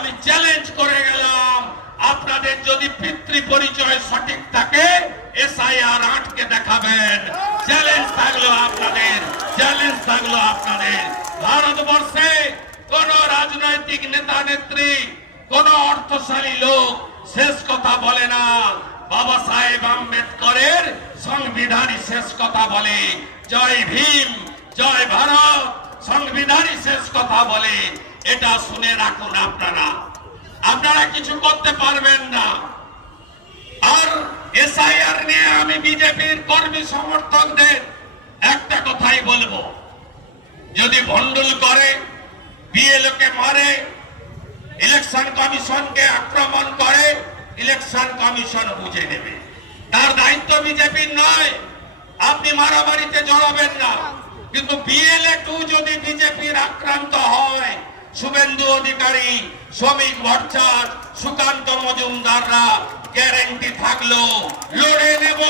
আমি চ্যালেঞ্জ করে গেলাম। আপনাদের যদি পিতৃ পরিচয় সঠিক থাকে এসআইআর আটকে দেখাবেন। চ্যালেঞ্জ থাকল আপনাদের চ্যালেঞ্জ থাকল আপনাদের। ভারতবর্ষে কোন রাজনৈতিক নেতা নেত্রী, কোন অর্থশালী লোক শেষ কথা বলে না। বাবা সাহেব আম্বেদকরের সংবিধানই শেষ কথা বলে। জয় ভীম, জয় ভারত। কথা বলে, এটা শুনে রাখুন আপনারা। আপনারা কিছু করতে পারবেন না। আর এসআইআর নিয়ে আমি বিজেপির কর্মী সমর্থকদের একটা কথাই বলব। যদি ভণ্ডুল করে, বিএলওকে মারে, ইলেকশন কমিশনকে আক্রমণ করে, ইলেকশন কমিশন বুঝে নেবে। তার দায়িত্ব বিজেপির নয়। আপনি মারামারিতে জড়াবেন না। কিন্তু বিএলএ টু যদি বিজেপির আক্রান্ত হয়, শুভেন্দু অধিকারী, শ্রমিক ভট্টাচার্য সুকান্ত মজুমদাররা গ্যারেন্টি থাকল, লড়ে নেব।